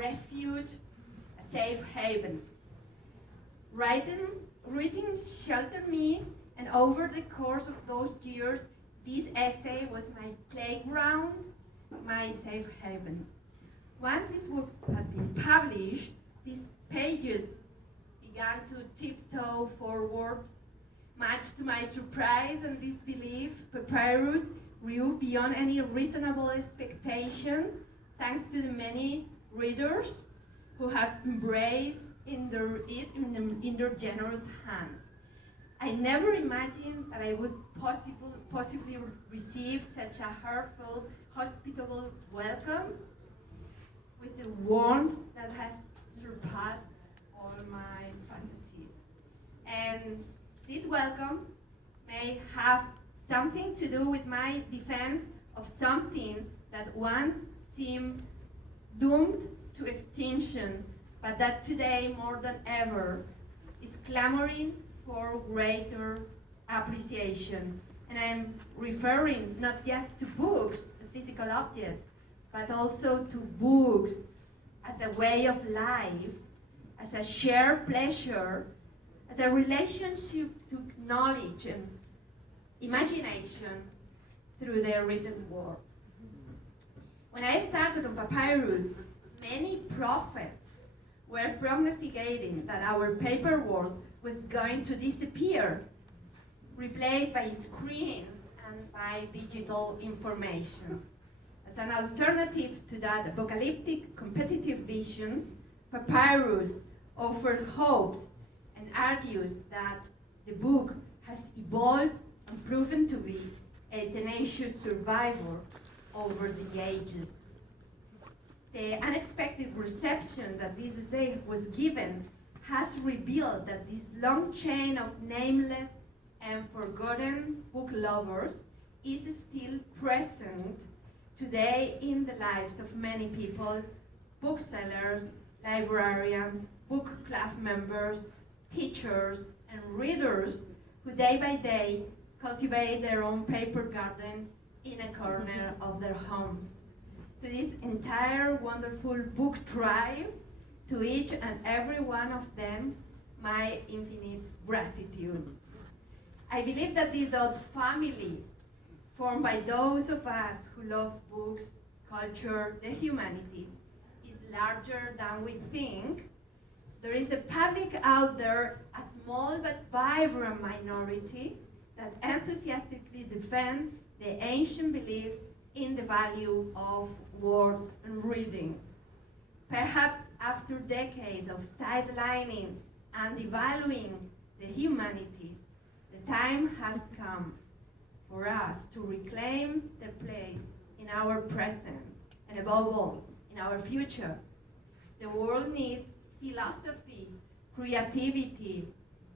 refuge, a safe haven. Reading sheltered me, and over the course of those years, this essay was my playground, my safe haven. Once this book had been published, these pages began to tiptoe forward. Much to my surprise and disbelief, Papyrus grew beyond any reasonable expectation, thanks to the many readers who have embraced in their generous hands. I never imagined that I would possibly receive such a heartfelt, hospitable welcome with a warmth that has surpassed all my fantasies. And this welcome may have something to do with my defense of something that once seemed doomed to extinction, but that today, more than ever, is clamoring for greater appreciation. And I'm referring not just to books as physical objects, but also to books as a way of life, as a shared pleasure, as a relationship to knowledge and imagination through the written word. When I started on Papyrus, many prophets were prognosticating that our paper world was going to disappear, replaced by screens and by digital information. As an alternative to that apocalyptic competitive vision, Papyrus offers hopes and argues that the book has evolved and proven to be a tenacious survivor over the ages. The unexpected reception that this essay was given has revealed that this long chain of nameless and forgotten book lovers is still present today in the lives of many people, booksellers, librarians, book club members, teachers, and readers who day by day cultivate their own paper garden in a corner of their homes. To this entire wonderful book tribe, to each and every one of them, my infinite gratitude. I believe that this odd family, formed by those of us who love books, culture, the humanities, is larger than we think. There is a public out there, a small but vibrant minority, that enthusiastically defend the ancient belief in the value of words and reading. Perhaps after decades of sidelining and devaluing the humanities, the time has come for us to reclaim their place in our present and above all, in our future. The world needs philosophy, creativity,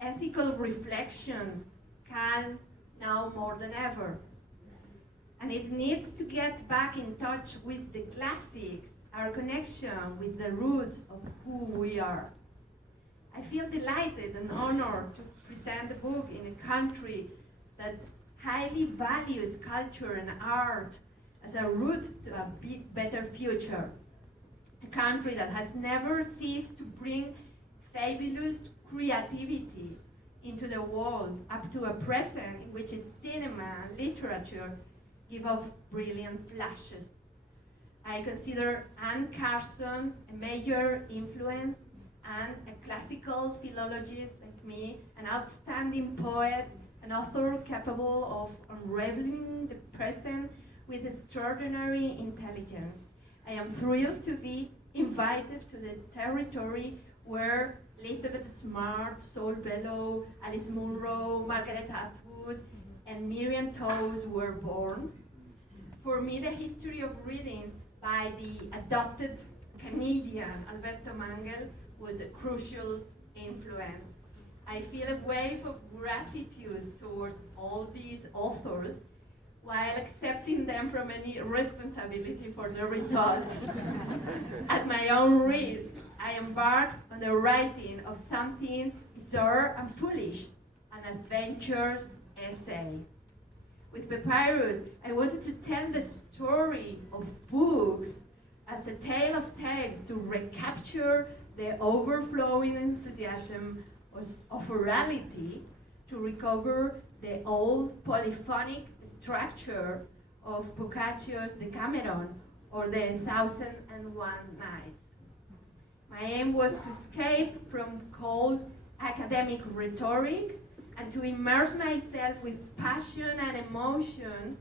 ethical reflection, can now more than ever. And it needs to get back in touch with the classics, our connection with the roots of who we are. I feel delighted and honored to present the book in a country that highly values culture and art as a route to a better future. A country that has never ceased to bring fabulous creativity into the world, up to a present in which cinema and literature give off brilliant flashes. I consider Anne Carson a major influence and a classical philologist like me, an outstanding poet, an author capable of unraveling the present with extraordinary intelligence. I am thrilled to be invited to the territory where Elizabeth Smart, Saul Bellow, Alice Munro, Margaret Atwood, and Miriam Toews were born. For me, the history of reading by the adopted Canadian Alberto Mangel was a crucial influence. I feel a wave of gratitude towards all these authors while accepting them from any responsibility for the results. At my own risk, I embarked on the writing of something bizarre and foolish, an adventurous essay. With Papyrus, I wanted to tell the story of books as a tale of tales to recapture the overflowing enthusiasm of orality, to recover the old polyphonic structure of Boccaccio's Decameron or the 1001 Nights. My aim was to escape from cold academic rhetoric and to immerse myself with passion and emotion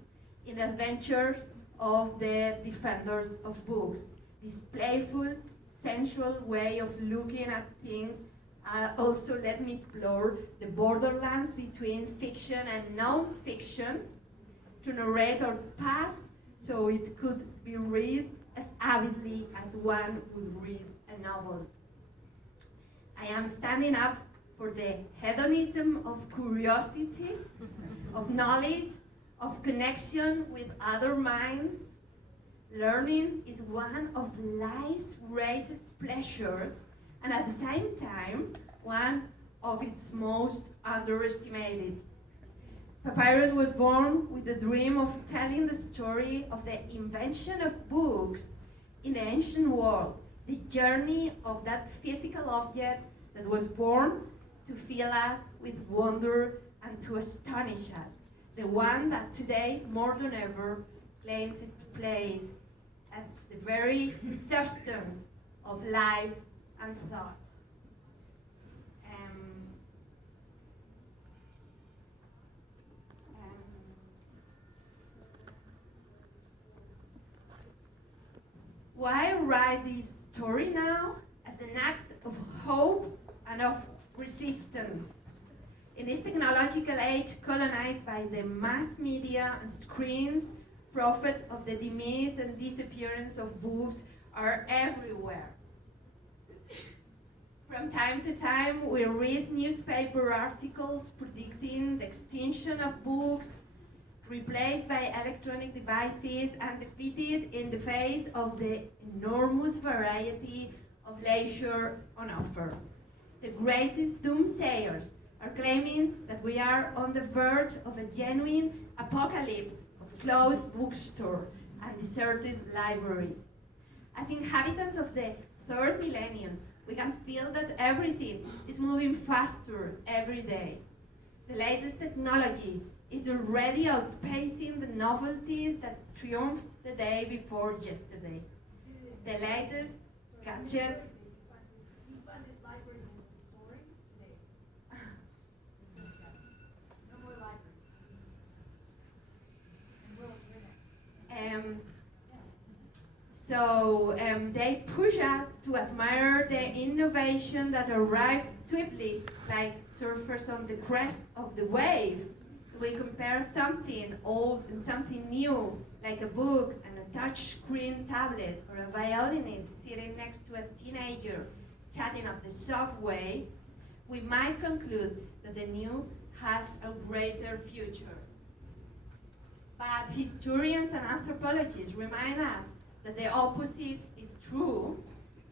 in the adventures of the defenders of books. This playful, sensual way of looking at things also let me explore the borderlands between fiction and non-fiction, to narrate our past so it could be read as avidly as one would read a novel. I am standing up for the hedonism of curiosity, of knowledge, of connection with other minds. Learning is one of life's greatest pleasures, and at the same time, one of its most underestimated. Papyrus was born with the dream of telling the story of the invention of books in the ancient world, the journey of that physical object that was born to fill us with wonder and to astonish us, the one that today, more than ever, claims its place at the very substance of life and thought. Why write this story now? As an act of hope and of resistance. In this technological age colonized by the mass media and screens, prophets of the demise and disappearance of books are everywhere. From time to time, we read newspaper articles predicting the extinction of books, replaced by electronic devices and defeated in the face of the enormous variety of leisure on offer. The greatest doomsayers are claiming that we are on the verge of a genuine apocalypse of closed bookstores and deserted libraries. As inhabitants of the third millennium, we can feel that everything is moving faster every day. The latest technology is already outpacing the novelties that triumphed the day before yesterday. The latest gadgets. Defunded libraries are soaring today. No more libraries. And we're next. They push us to admire the innovation that arrives swiftly, like surfers on the crest of the wave. We compare something old and something new, like a book and a touch-screen tablet, or a violinist sitting next to a teenager chatting on the subway, we might conclude that the new has a greater future. But historians and anthropologists remind us that the opposite is true.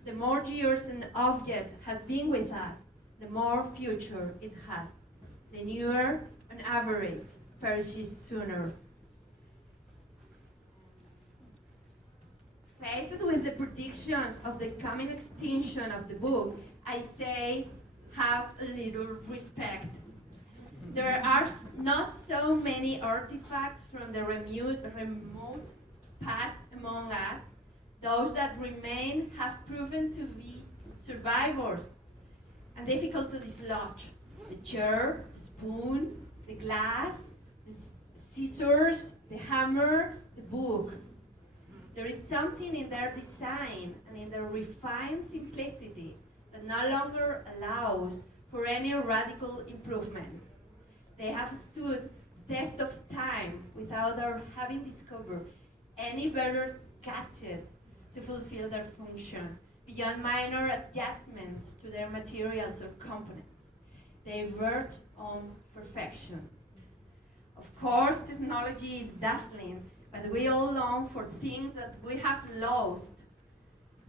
The more years an object has been with us, the more future it has. The newer, on average, perishes sooner. Faced with the predictions of the coming extinction of the book, I say, have a little respect. There are not so many artifacts from the remote past among us. Those that remain have proven to be survivors and difficult to dislodge. The chair, the spoon, the glass, the scissors, the hammer, the book. There is something in their design and in their refined simplicity that no longer allows for any radical improvements. They have stood the test of time without our having discovered any better gadget to fulfill their function, beyond minor adjustments to their materials or components. They verge on perfection. Of course, technology is dazzling, but we all long for things that we have lost.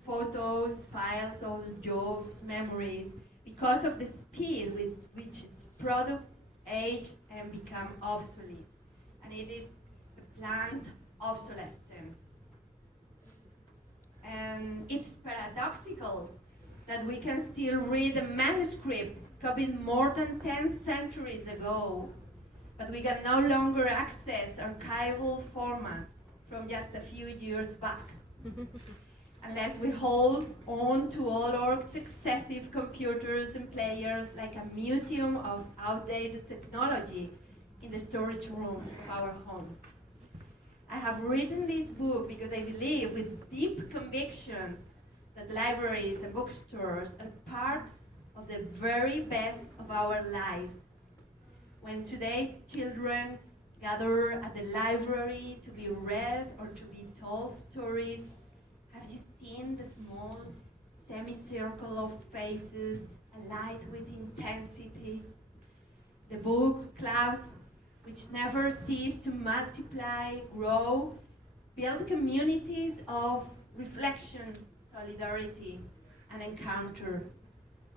Photos, files, old jobs, memories, because of the speed with which its products age and become obsolete. And it is a planned obsolescence. And it's paradoxical that we can still read a manuscript copied more than 10 centuries ago, but we can no longer access archival formats from just a few years back. Unless we hold on to all our successive computers and players like a museum of outdated technology in the storage rooms of our homes. I have written this book because I believe with deep conviction that libraries and bookstores are part of the very best of our lives. When today's children gather at the library to be read or to be told stories, have you seen the small semicircle of faces alight with intensity? The book clubs, which never cease to multiply, grow, build communities of reflection, solidarity, and encounter.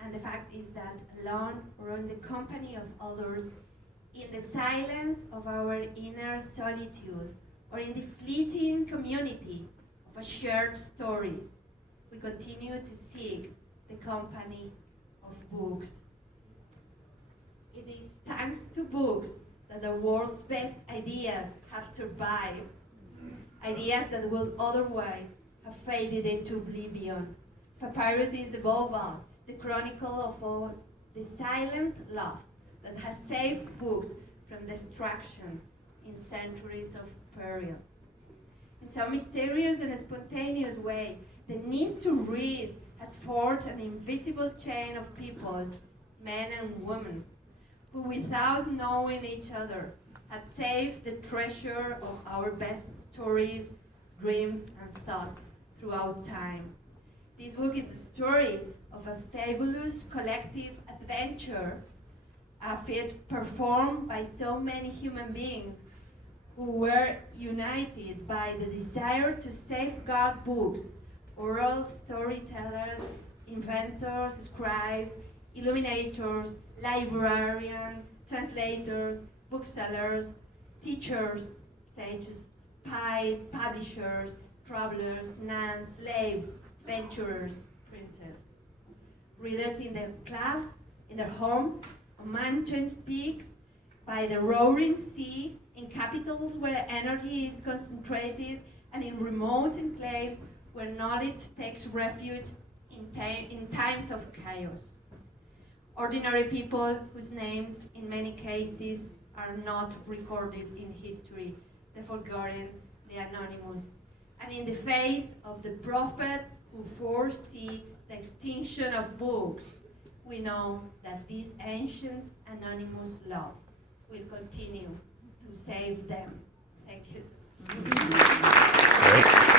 And the fact is that alone or in the company of others, in the silence of our inner solitude, or in the fleeting community of a shared story, we continue to seek the company of books. It is thanks to books that the world's best ideas have survived, ideas that would otherwise have faded into oblivion. Papyrus is above all the chronicle of all the silent love that has saved books from destruction in centuries of peril. In some mysterious and spontaneous way, the need to read has forged an invisible chain of people, men and women, who without knowing each other had saved the treasure of our best stories, dreams, and thoughts throughout time. This book is the story of a fabulous collective adventure, a feat performed by so many human beings who were united by the desire to safeguard books, oral storytellers, inventors, scribes, illuminators, librarians, translators, booksellers, teachers, sages, spies, publishers, travelers, nuns, slaves, adventurers, printers. Readers in their clubs, in their homes, on mountain peaks, by the roaring sea, in capitals where energy is concentrated, and in remote enclaves where knowledge takes refuge in times of chaos. Ordinary people whose names, in many cases, are not recorded in history, the forgotten, the anonymous. And in the face of the prophets who foresee the extinction of books, we know that this ancient anonymous love will continue to save them. Thank you. Great.